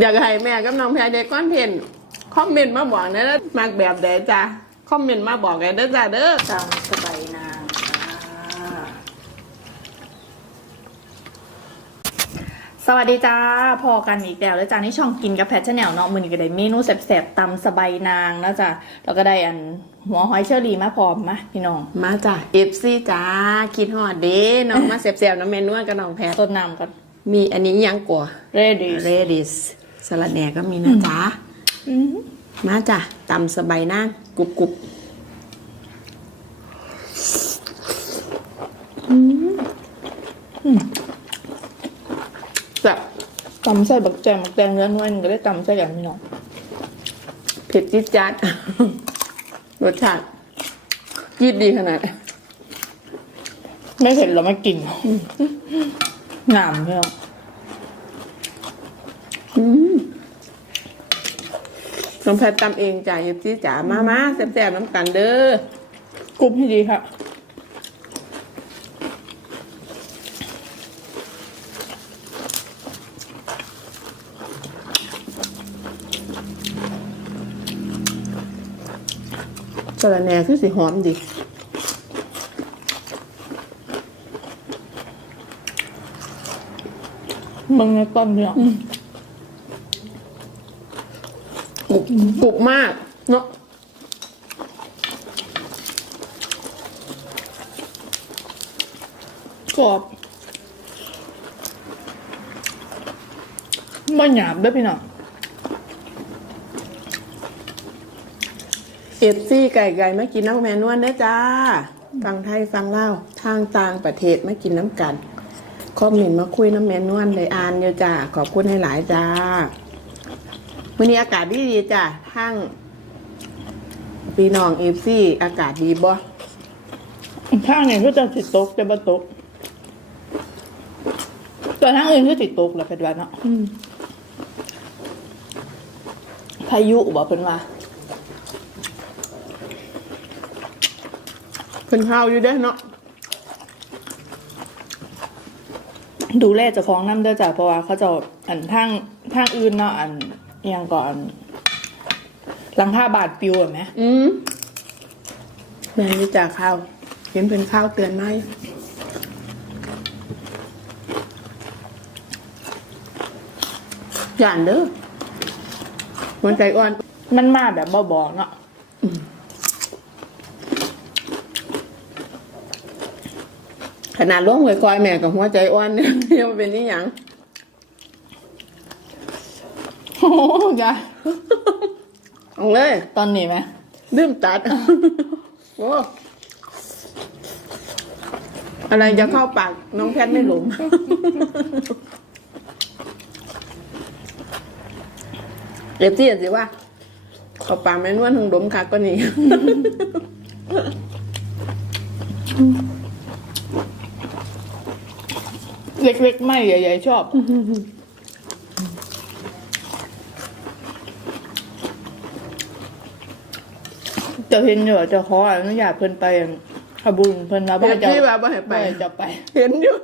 อยากให้แม่กับน้องแพรได้คอนเทนต์คอมเมนต์มาบอกนะมักแบบใดจ้ะคอมเมนต์มาบอกกันเด้อจ้ะเด้อตามสบายนางจ้าสวัสดีจ้า พอกันอีกแล้วแล้วจ้านี่ช่องกินกับแพทชแนลเนาะมือนี้ก็ได้เมนูแสบๆตำสบายนางนะจ้ะแล้วก็ได้อันหัวหอยเชอรี่มาพร้อมมาพี่น้องมาจ้ะเอฟซีจ้าคิดฮอดเด้น้องมาเสียบๆน้องแม่นวลกับน้องแพรต้นน้ำก่อนมีอันนี้ยังกว่า เรดี้เรดิส สลัดแหน่ก็มีนะจ๊ะมาจ้ะตำสบายนั่งกรุบกรุบแบบตำใส่บักแจงบักแจงเนื้อน้อยหนึงก็ได้ตำใส่กันพี่น้องเผ็ดจิ๊ดจัดรสชาติยีดดีขนาด ไม่เผ็ดเราไม่กินหนามพี่น้อง น้องแพทย์ตำเองจ้ะเอฟซีจ๋ามามาแซ่บๆน้ำกันเด้อกรุบให้ดีค่ะสลัดแหน่คือสิหอมดีมึงในต้นพี่น้อง กรุ บกรุบมากเนาะกรอบไม่หยาบด้วยพี่น้องเอฟซี่ไก่ไก่มากินน้ำแมนวลเด้อจ้าฟังไทยฟังเล่าทางต่างประเทศมากินน้ำกันคอมเมนต์มาคุยน้ำแมนวลเลยอ่านเดียวจ้า ขอบคุณให้หลายจ้า วันนี้อากาศดีดีๆจ้าทั้งพี่น้องเอฟซีอากาศดีบ่ข้างเนี่ยก็จะติดตกจะบ่ตกแต่ทางอื่นก็ติดตกแหละเป็นวันเนาะพายุบอกเป็นว่าเพิ่นข้าวอยู่เด้อเนาะดูแลเจ้าของน้ำเด้อจ้ะเพราะว่าเขาจะอันทางทางอื่นเนาะอัน เอียงก่อนหลังผ้าบาดปิวเห็นไหมอืมแม่นี่จ้าข้าวเห็นเป็นข้าวเตือนไหมย่านเด้อหัวใจอ่อน มันมาแบบบ่บอกเนาะขนาดล่วงหวยคอยแม่กับหัวใจอ่อนเนี่ยยังเป็นนี่หยัง โอ้ยายเอาเลยตอนนี้ไหมดื่มตัด โอ้ อะไรจะเข้าปาก น้องแพทย์ไม่หลงเอฟซีสิว่าเข้าปากแม่นวลหงดมคักก็นี่เล็กๆไม่ใหญ่ๆชอบ จะเห็นอยู่ว่าจะขออนุญาตเพิ่นไปขบุญเพิ่นว่าบ่ให้เห็นที่ว่าบ่ให้ไปบ่ให้จะไป เห็นอยู่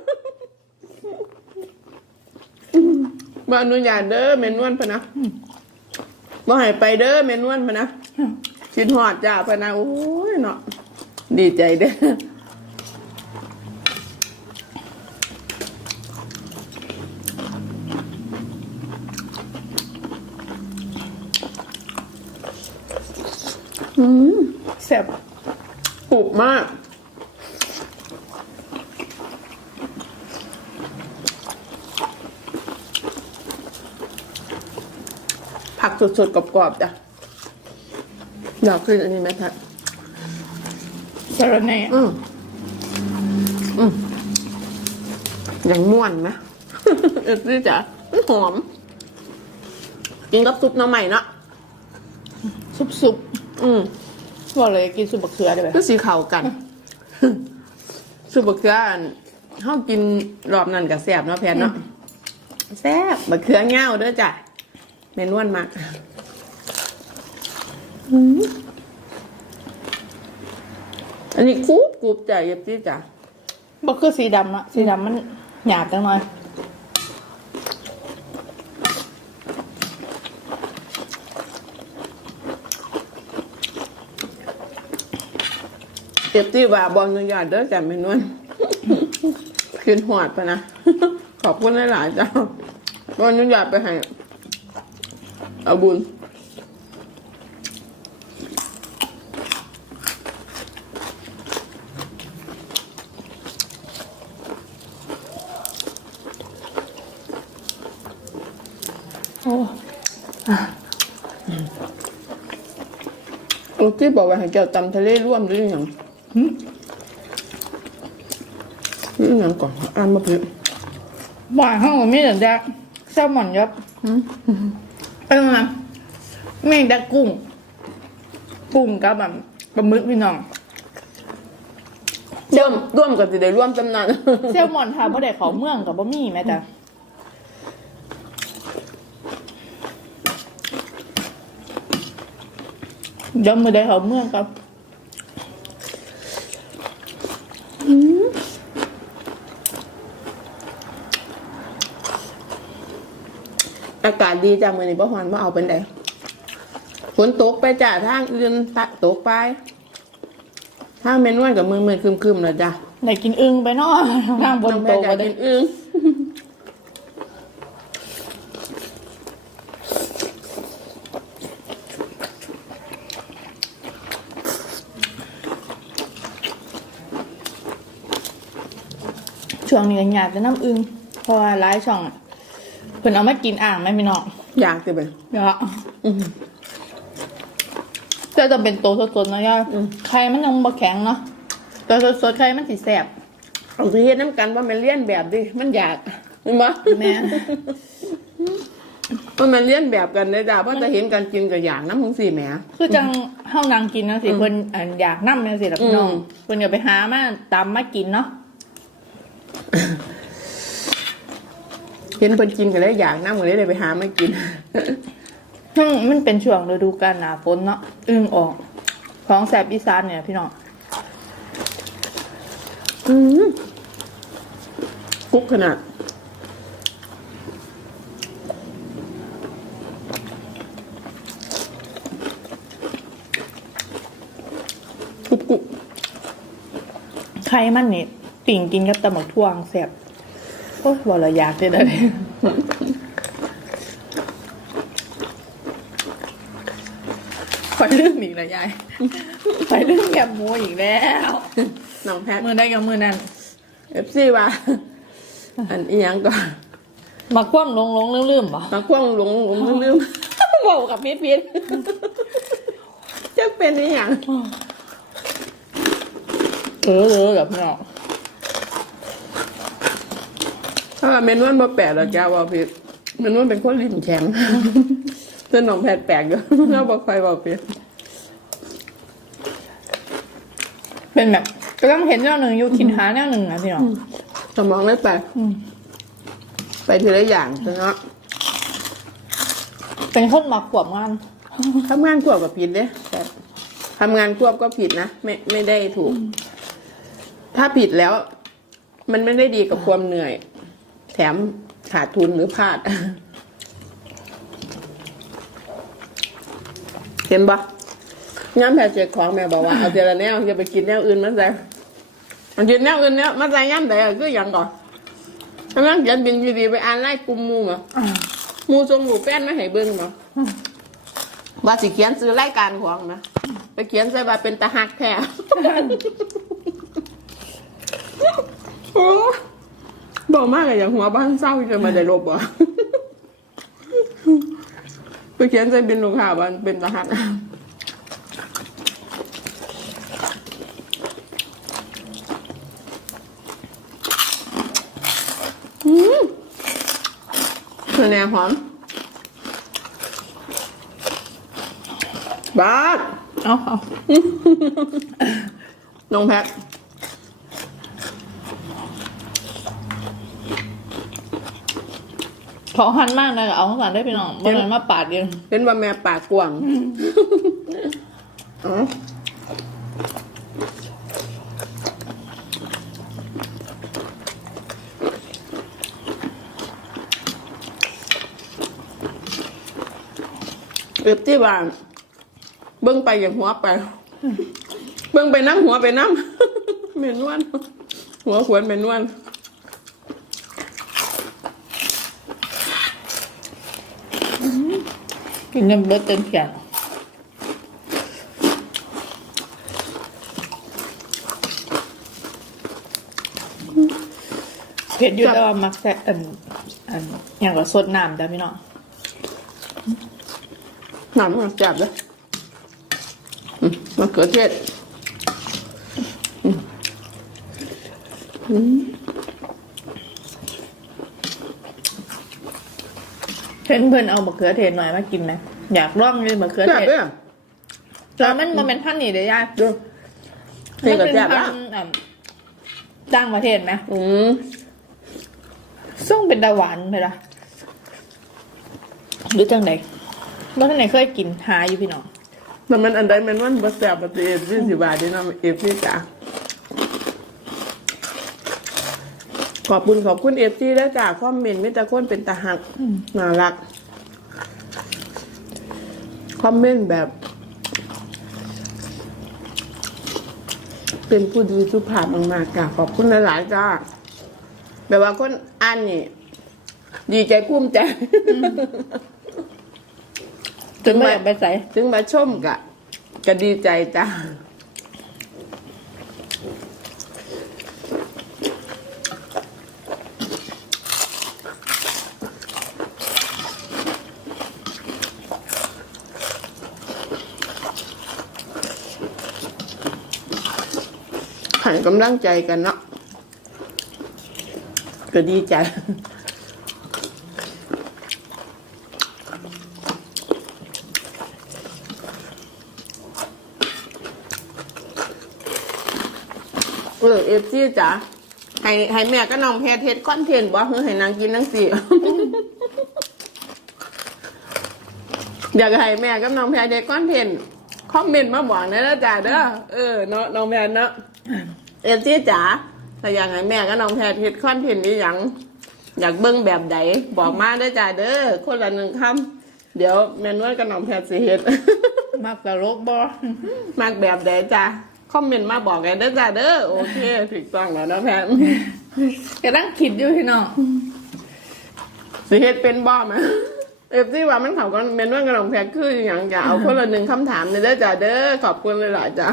บ่อนุญาตเด้อแม่นวลพะนะบ่ให้ไปเด้อแม่นวลพะนะชินหอดจ้าพะนะโอ้ยเนาะดีใจเด้อ แซ่บ กรุบ มาก ผักสดๆกรอบๆจ้ะอยากกินอันนี้ไหมพัดสาระแหน่อืมอืมอย่างม่วนไหมเออนี่จ้ะหอม กินกับซุปหน้ำใหม่เนาะซุปอืม ๆว่าเลยกินซุปบักเขือได้ไหมก็สีเข่ากันซุปบะเขืออันเขากินรอบนั้นกับแซ่บเนาะแพนเนาะแซ่บบะเขือเง่าเด้อจ้ะเมนวนมากอันนี้กรุบกรุบจ้ะเย็บจี้จ้ะบักเขือสีดำอะสีดำมันหยาบจังหน่อย เก็บที่ว่าบอลนุญาตเด้อจ้ะแม่นวลขึ้นหอดปนะ ขอบคุณหลายๆจ้าบอลนุญาตไปให้เอาบุญโอ้ลูกที่บอกว่าให้เจ้าตำทะเลร่วมหรือย่าง หรืออหย่างก่อนอ่านมาเพื่อหวานข้างบนมีแต่แดกแซลมอนยับเออมาแม่งแดกกุ้ง กุ้งกับแบบปลาหมึกพี่น้องร่วมร่วมกับสิได้ร่วมจำนานแซลมอนค่ะเพราะเด็กเขาเมืองกับบะหมี่แม่จ้ะเดี๋ยวมือได้เขาเมืองกับ อากาศดีจ้ะมือนี้พ่อฮอนว่าเอาเป็นไดฝนตกไปจ้ะทางอื่นตะตกไปทางเมนวนกับมือมือคึมคึมๆแล้วจ้ะไหนกินอึงไปเนาะนั่งบนน้องแพโต๊ะทย์อยาก็กได้กินอึ้งช่วงนี้ก็อยากจะน้ำอึงเพราะว่าร้ายช่องอะ เพิ่นเอามากินอ่างไหมพี่น้องอยากจะไปเดี๋ยวจะจะเป็นโตสดๆนะย่าไข่มันยังบะแข็งเนาะตัวสดๆไข่มันสีแสบเอาสิเฮ็ดน้ำกันว่ามันเลี้ยนแบบดิมันอยากเห็นไหมแม่ว่ามันเลี้ยนแบบกันได้จ้ะเพราะจะเห็นกันกินกับอย่างน้ำมึงสี่แหม คือจังเฮานางกินนะสิเพิ่นอันอยากนั่จังสิล่ะพี่น้องอืม เพิ่นก็ไปหามาตามมากินเนาะ เห็นเพิ่นกินกันแล้วอยากน้ำกันเลยเลยไปหามากินซึ่งมันเป็นช่วงฤดูกาลหนาฝนเนาะอึงออก ของแสบอีสานเนี่ยพี่น้องอืมกุ๊กขนาด กุ๊กกุ๊กไข่มันนี่ปิ่งกินกับตะหมกทั่วงแสบ โอ้ยบ่ละอยากเลยเด้อไปเรื่องอีกแล้วยายไปเรื่องแกมหมูอีกแล้วน้องแพทมือได้กับมือนั้นเอฟซีว่าอันอีหยังก่อนมาคว่ำลงลงลืมๆบ่มาคว้างหลงหลงลืมบอกกับพีทพีทๆจะเป็นอีหยังเออเออกับพี่น้อง ถ้าเมนวนมาแปลกแล้วจ้าว่าผิดเมนวนเป็นคนลิ้นแข็งเส้นน้องแพทแปลกอยู่เราบอกใครบอกผิดเป็นแบบก็ต้องเห็นแนวหนึ่งอยู่คินหาแนวหนึ่งนะพี่น้องสมองไม่ไปอืมไปทีละอย่างแต่เนาะเป็นคนมาขวบงานทำงานควบกับผิดเด้แต่ทำงานควบก็ผิดนะไม่ไม่ได้ถูก ถ้าผิดแล้ว มันไม่ได้ดีกับความเหนื่อยแถมขาดทุนหรือพลาด เห็นปะงานแผ่เจ็ของแม่บอกว่าเอาเจลแนวอย่าไปกินแนวอื่นมาใส่กินแนวอื่นเนี้ยมาใส่ย่ำแต่คืออย่างก่อนกำลังเขียนบินอยู่ดีไปอ่านไล่กลุ่มมูมาหมูทรงหมูแป้นไมาให้เบิ้งมาว่าสิเขียนซื้อรายการของนะไปเขียนใส่ว่าเป็นตาหักแท้ บอกมากเลยอย่างหัวบ้านเศร้าจะมาได้ลบอะไปเขียนใส่บินลูกค้าบ้านเป็นตาหักอืมคือแนวหอมบาสเอาเอาน้องแพท ขอหันมากนะเอาข้างหลังได้พี่น้องบ่เลยมาปาดเดียวเป็นว่าแม่ปากกวางอ๋อเอฟที่บ้านเบิ้งไปอย่างหัวไป เบิ่งไปน้ำหัวไปน้ำเมนวนหัวขวนเมนวน กินเงินเบิดเต็มเขียนเผ็ดอยู่แต่ว่ามักแซ่บอันอันอย่างกับสดน้ำจ้ะพี่น้องน้ำมันจับเลยอืมมะเขือเทศเพื่อนเพื่อนเอามะเขือเทศหน่อยมากินไหม อยากลองเลยมะเขือจับเทศเลยแล้วมันมันเป็นพันธุ์นี่เด้ย่าดูมันี่ก็เป็นจับพัละนธุ์อะต่างประเทศไหมอืมซึ่งเป็นตาหวานเลยล่ะหรือจังไหนเมื่อท่านไหนเคยกินหาอยู่พี่น้องแต่มันอันใดมันวันบะแสบปฏิเอฟยี่สิบบาทนี่นะเอฟพี่จ๋าขอบคุณขอบคุณเอฟซีแล้วจ้าคอมเมนต์มิตรคนเป็นตาหักน่ารัก คอมเมนต์แบบ เป็นผู้ดีสุภาพมากๆจ้าขอบคุณหลายๆจ้าแบบว่าคนอ่านนี่ดีใจกุ้มใจ ถึงไม่อยากไปใส่ ถึงมาชมกะ ก็ดีใจจ้า กำลังใจกันเนาะก็ดีใจเออเอฟซีจ๋าให้ให้แม่ก็น้องแพรเทสคอนเทนต์บ่คือให้นางกินนังสี่อยากให้แม่กับน้องแพรเทสคอนเทนต์คอมเมนต์มาบอกนะจ๊ะเด้อเออเนาะน้องแพรเนาะ เอฟซีจ๋าถ้าอยากให้แม่กับน้องแพรเทสคอนเทนต์นี้ยังอยากเบิ่งแบบใดบอกมาเด้อจ้าเด้อคนละหนึ่งคำเดี๋ยวแม่นวลกับน้องแพรสิเฮ็ด มากกว่าโรคบอมากแบบใดจ้ะคอมเมนต์มาบอกกันเด้อจ้าเด้อโอเคถูกต้องแล้วนะแพนกำลังคิดอยู่พี่น้องสิเฮ็ดเป็นบ่ไหมเอฟซีว่ามันเขาก็เมนว่ากันของแพนคืออย่างอย่าเอาคนละหนึ่งคำถามเลยเด้อจ้าเด้อขอบคุณเลยหลายๆจ้า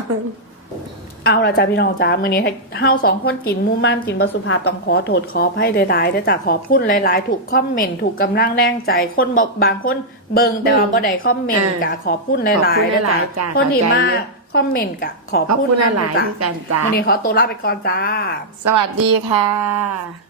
เอาละจ้าพี่น้องจ้ามื้อนี้ให้เฮาสองคนกินหมู่ม่านกินบสุภาพต้องขอโทษขออภัยหลายๆเด้อจ้าขอพูดหลายๆ ถูกคอมเมนต์ถูกกำลังแรงใจ คนบอกบางคนเบิ่งแต่ว่าบ่ได้คอมเมนต์กะขอพูดหลายๆเด้อจ้าคนที่มาคอมเมนต์กะขอขอบพูดคุณหหลาลายยๆๆจ้าที่กันจ้าวันนี้ขอตัวลาไปก่อนจ้า สวัสดีค่ะ